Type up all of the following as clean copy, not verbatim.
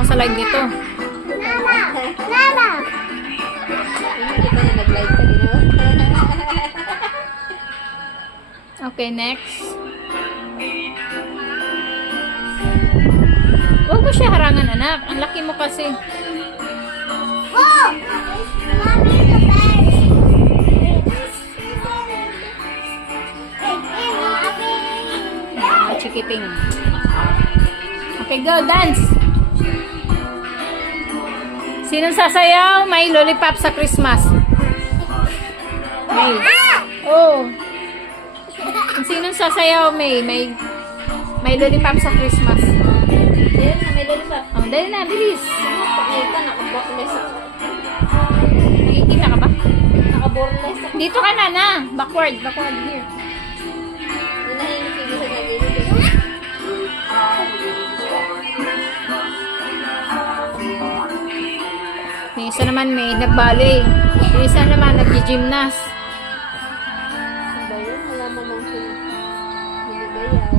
ako sa live nito. Mama! Hindi ka na nag-live ka din, oh. Okay, next. Huwag mo siya harangan, anak. Ang laki mo kasi. Oh! Mommy, the best! Chikiting. Okay, go, dance. Sinong sasayaw? May lollipop sa Christmas. May. Oh. Sinong sasayaw? May lollipop sa Christmas. Ayun na, may lollipop. Oh, dali na, bilis. Pakita, nakaboreless ako. Nakikita ka ba? Nakaboreless ako. Dito ka na. Backward here. Nanahimik yung isa na dito. Yung isa naman may nag-ballet. Yung isa naman nag-gymnast. Ano ba yun? Wala mo lang siya. Binigayaw.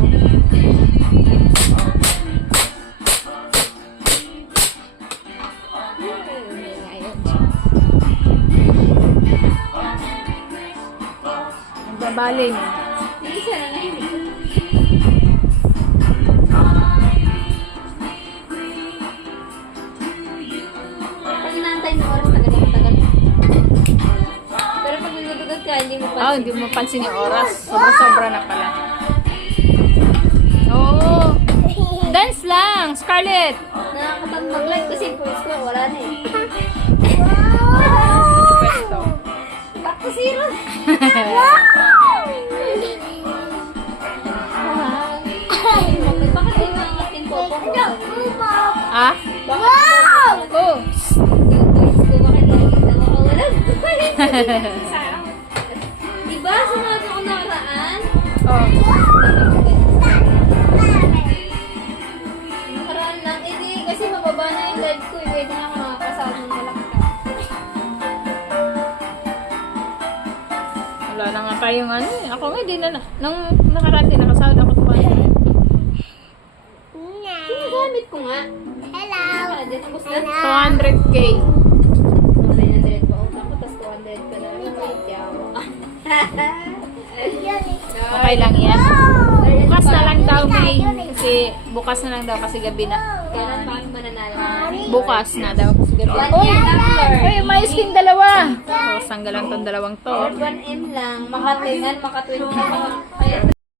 Nag-ballet. Hindi siya nanahimik. Pag inaantay ng oras, tagal na matagal. Pero pag nagdudugat ka, hindi mo pa. Oh, hindi mo pansin yung oras. Sobra-sobra na pala. Oh. Dance lang, Scarlett. Nakakapag mag-live kasi yung voice ko, wala na eh. Pwesto. Back to zero. Bakit yung mga ating popong ko? Ah? Wow! Oh. Yung voice ko, bakit lagi na makawalan? Diba, sumunod ako nakaraan? Oh. Nakaraan lang, di kasi mababa na yung live ko, pwede na ako makakasama ng malaki. Wala na nga tayong ano eh. Ako nga hindi na. Nung nakarati, nakasahod ako pa. Ginagamit ko nga. Hello! Kaya din, tapos na. 200k. 900 pa utang ko, tapos 200 ka na. Wait, yawa. Okay lang yan. Bukas na lang daw, May. Kasi bukas na lang daw kasi gabi na. Kailan pa kami mananalo? Bukas na daw kasi gabi. 1 year after. Uy, umayos kayong dalawa. Oh, sanggalan tong dalawang to. Or 1M lang. Maka 10, maka 20.